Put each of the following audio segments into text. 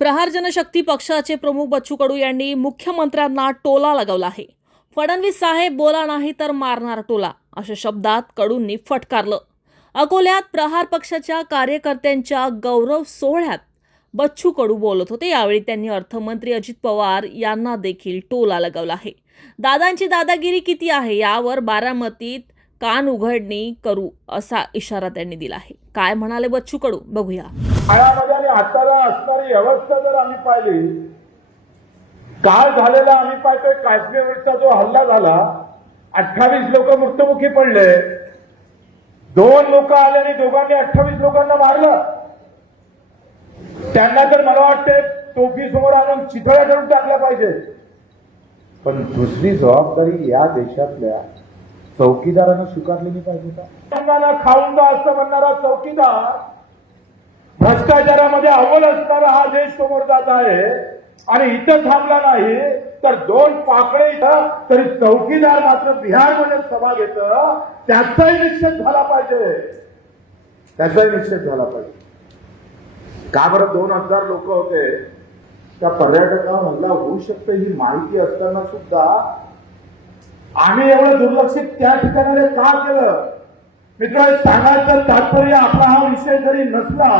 प्रहार जनशक्ती पक्षाचे प्रमुख बच्चू कडू यांनी मुख्यमंत्र्यांना टोला लगावला आहे. फडणवीस साहेब बोला नाही तर मारणार टोला अशा शब्दात कडूंनी फटकारलं. अकोल्यात प्रहार पक्षाच्या कार्यकर्त्यांच्या गौरव सोहळ्यात बच्चू कडू बोलत होते. यावेळी त्यांनी अर्थमंत्री अजित पवार यांना देखील टोला लगावला आहे. दादांची दादागिरी किती आहे यावर बारामतीत कान उघडणी करू असा इशारा त्यांनी दिला आहे. काय म्हणाले बच्चू कडू? बघूया. हाताला असणारी अवस्था जर आम्ही पाहिली काल झालेला आम्ही पाहतोय काश्मीरचा जो हल्ला झाला अठ्ठावीस लोक मृत्युमुखी पडले. दोन लोक आले आणि दोघांनी अठ्ठावीस लोकांना मारलं. त्यांना तर मला वाटते टोपी समोर आणून चिथोळ्या करून टाकल्या पाहिजे. पण दुसरी जबाबदारी या देशातल्या चौकीदारानं स्वीकारलेली पाहिजे का? खाऊन असं म्हणणारा चौकीदार भ्रष्टाचारामध्ये अव्वल असणारा हा देश समोर जात आहे आणि इथं थांबला नाही तर दोन पाकळे इथं तरी चौकीदार मात्र बिहारमध्ये सभा घेत त्याचाही निषेध झाला पाहिजे. त्याचाही निषेध झाला पाहिजे. का बरं दोन हजार लोक होते? त्या पर्यटकांना होऊ शकते ही माहिती असताना सुद्धा आम्ही एवढं दुर्लक्षित त्या ठिकाणाने का केलं? मित्र सांगायचं तात्पर्य आपला हा विषय जरी नसला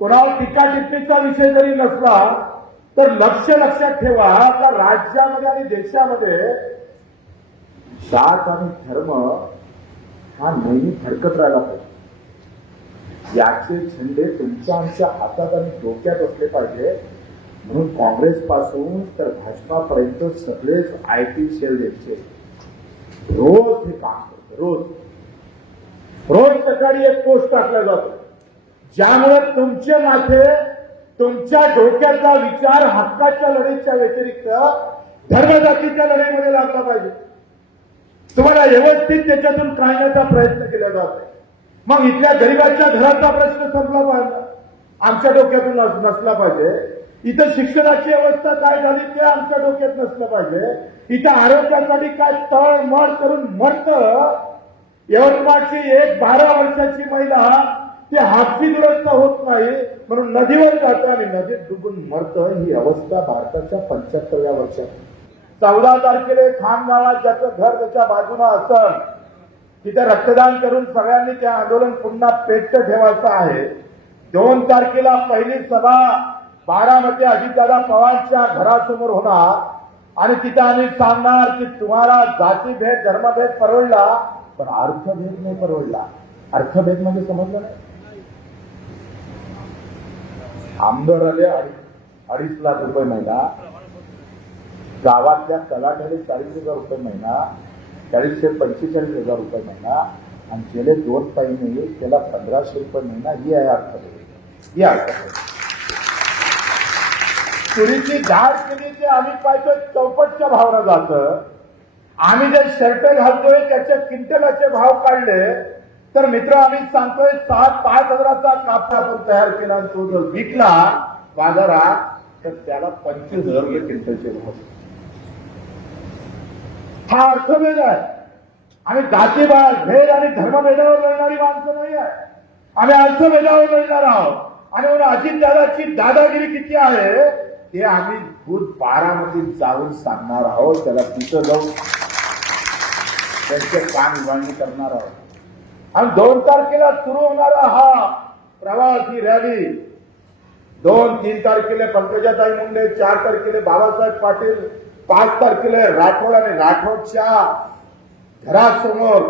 कोणावर टीका टिप्पणीचा विषय जरी नसला तर लक्ष लक्षात ठेवा का राज्यामध्ये आणि देशामध्ये जात आणि धर्म हा नेहमी फडकत राहिला पाहिजे. याचे झेंडे तुमच्या आमच्या हातात आणि डोक्यात असले पाहिजे. म्हणून काँग्रेस पासून तर भाजपापर्यंत सगळेच आय टी सेल यांचे रोज हे काम करते रोज. रोज सकाळी एक पोस्ट टाकला जातो. ज्यामुळे तुमचे माथे तुमच्या डोक्याचा विचार हक्काच्या लढाईच्या व्यतिरिक्त धर्मजातीच्या लढाईमध्ये लागला पाहिजे. तुम्हाला व्यवस्थित त्याच्यातून काढण्याचा प्रयत्न केला जातो. मग इथल्या गरीबाच्या घराचा प्रश्न संपला पाहिजे. आमच्या डोक्यातून नस- नसला पाहिजे. इथं शिक्षणाची अवस्था काय झाली ते आमच्या डोक्यात नसलं पाहिजे. इथं आरोग्यासाठी काय तळमळ करून मरतं यवतमाळची एक बारा वर्षाची महिला ती हापसीग्रस्त होत नाही म्हणून नदीवर जातं आणि नदीत डुबून मरतं. ही अवस्था भारताच्या पंच्याहत्तरव्या वर्षात. चौदा तारखेला खान गावात ज्याचं घर त्याच्या बाजूला असल तिथे रक्तदान करून सगळ्यांनी ते आंदोलन पुन्हा पेट ठेवायचं आहे. दोन तारखेला पहिली सभा बारामती अजितदादा पवारच्या घरासमोर होणार. आणि तिथे आम्ही सांगणार की तुम्हाला जातीभेद धर्मभेद परवडला पण अर्थभेद नाही परवडला. अर्थभेद म्हणजे समजलं नाही. आमदार आले अडीच लाख रुपये महिना. गावातल्या तलाट्याला चाळीस हजार रुपये महिना. चाळीस ते पंचेचाळीस हजार रुपये महिना. आणि गेले दोन महिने त्याला पंधराशे रुपये महिना. ही आहे अर्थभेद. ही अर्थभेद. तुरीची झाड केली ते आम्ही पाहिजे चौपटच्या भावना जातं. आम्ही जे शर्ट घालतोय त्याचे क्विंटलाचे भाव काढले तर मित्र आम्ही सांगतोय सात पाच हजाराचा कापड आपण तयार केला आणि तो जर विकला बाजारात तर त्याला पंचवीस हजार रुपये क्विंटलचे भाव. हा अर्थभेद आहे. आम्ही जातीवाद भेद आणि धर्मभेदावर लढणारी माणसं नाही आहे. आम्ही अर्थभेदावर लढणार आहोत. आणि म्हणून अजितदादाची दादागिरी किती आहे ते आम्ही भूत बारामतीत जाऊन सांगणार आहोत. त्याला तिथं जाऊन त्यांचे काम उभारणी करणार आहोत. आणि दोन तारखेला सुरू होणारा हा प्रवास ही रॅली दोन तीन तारखेला पंकजाताई मुंडे चार तारखेला बाबासाहेब पाटील पाच तारखेला राठोड आणि राठोडच्या घरासमोर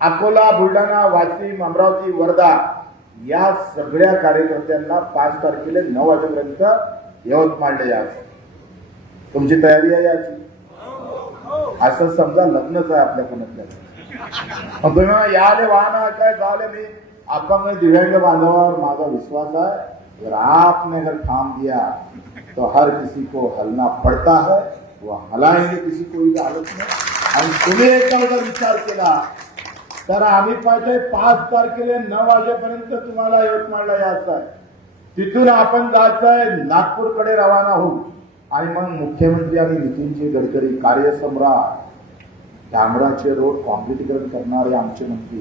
अकोला बुलढाणा वाशिम अमरावती वर्धा या सगळ्या कार्यकर्त्यांना पाच तारखेला नऊ वाजेपर्यंत यवतमाळला या तुमची तयारी आहे याची? असं समजा लग्नच आहे आपल्या कोणातल्या. तुम्ही याले वाहना काय झाले मी. अपंग दिव्यांग बांधवावर माझा विश्वास आहे. जर आपने अगर थांब दिया तो हर किसी को हलना पड़ता है. व हलायने किसी कोई हालत नाही. आणि तुम्ही एकदा जर विचार केला तर आम्ही पाहिजे पाच तारखेला नऊ वाजेपर्यंत तुम्हाला यवतमाळला यायचं आहे. तिथून आपण जायचं आहे नागपूरकडे रवाना होऊ आणि मग मुख्यमंत्री आणि नितीनजी गडकरी कार्यसम्राट डांबराचे रोड कॉन्क्रिटीकरण करणारे आमचे मंत्री.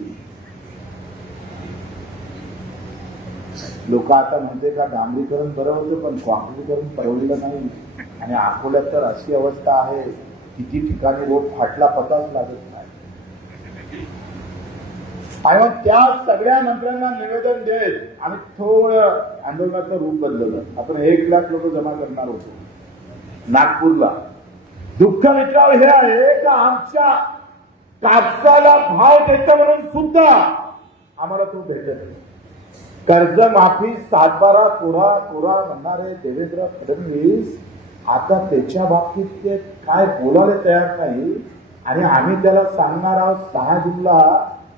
लोक आता म्हणते का डांबरीकरण बरं होतं पण कॉन्क्रिटीकरण परवडलं नाही. आणि अकोल्यात तर अशी अवस्था आहे किती ठिकाणी रोड फाटला पताच लागत नाही. आणि मग त्या सगळ्या मंत्र्यांना निवेदन देत आणि थोडं आंदोलनाचं रूप बदललं. आपण एक लाख लोक जमा करणार होतो. नागपूरला. दुःख मित्राव हे आहे का आमच्या कापसाला भाव देतो म्हणून सुद्धा आम्हाला तो भेटत नाही. कर्जमाफी सातबारा कोरा कोरा म्हणणारे देवेंद्र फडणवीस आता त्याच्या बाबतीत ते काय बोलायला तयार नाही आणि आम्ही त्याला सांगणार आहोत सहा जूनला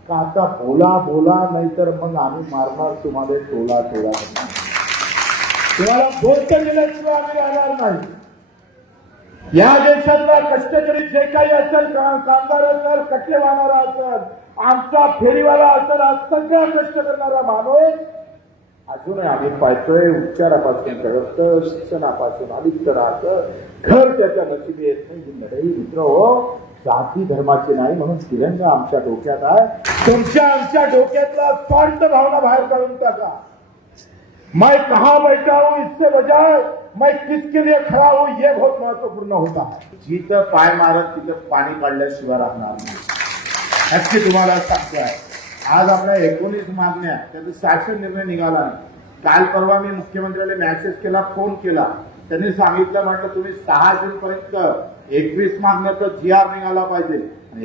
का आता बोला बोला नाहीतर मग आम्ही मारणार तुम्हाला टोला टोला. तुम्हाला गोष्ट दिल्याशिवाय आम्ही राहणार नाही. या देशातला कष्टकरी जे काही असेल कामगार असेल कटले वाहणारा असेल आमचा फेरीवाला असेल आज सगळा कष्ट करणारा माणूस अजूनही आम्ही पाहतोय उपचारापासून करत शिक्षणापासून अलिप्त राहतं घर त्याच्या नशिबी येत नाही ही लढाई मित्र हो जाती धर्माची नाही म्हणून तिरंगा आमच्या डोक्यात आहे. तुमच्या आमच्या डोक्यातला स्वार्थ भावना बाहेर काढून टाका. मैं कहा बैठा हूं इससे बजाय मैं किसके लिए खड़ा हूं ये बहुत महत्त्वपूर्ण होता है। जिथं पाय मारत तिथं पाणी पाडल्याशिवाय राहणार नाही। नक्की तुम्हाला सांगतोय आज आपल्या एकोणीस मागण्या त्याचा शासन निर्णय निघाला नाही. काल परवा मी मुख्यमंत्र्याला मेसेज केला फोन केला. त्यांनी सांगितलं म्हटलं तुम्ही सहा जून पर्यंत एकवीस मागण्याचा जी आर निघाला पाहिजे.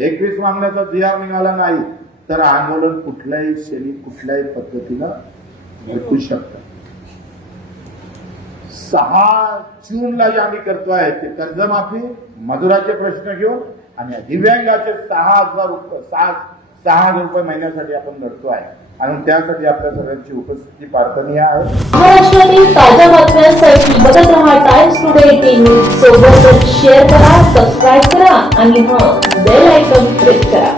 एकवीस मागण्याचा जी आर निघाला नाही तर आंदोलन कुठल्याही शैली कुठल्याही पद्धतीनं भेटू शकतं. सहा जूनला जे आम्ही करतोय ते कर्जमाफी मजुराचे प्रश्न घेऊन आणि दिव्यांगाचे सहा हजार रुपये सहा सहा हजार रुपये महिन्यासाठी आपण लढतोय आणि त्यासाठी आपल्या सगळ्यांची उपस्थिती प्रार्थनीय आहे. महाराष्ट्रातील ताज्या बातम्यांसाठी बघत रहा टाइम्स टुडे टीव्ही सोबतच शेअर करा सबस्क्राईब करा आणि हा बेल आयकॉन प्रेस करा.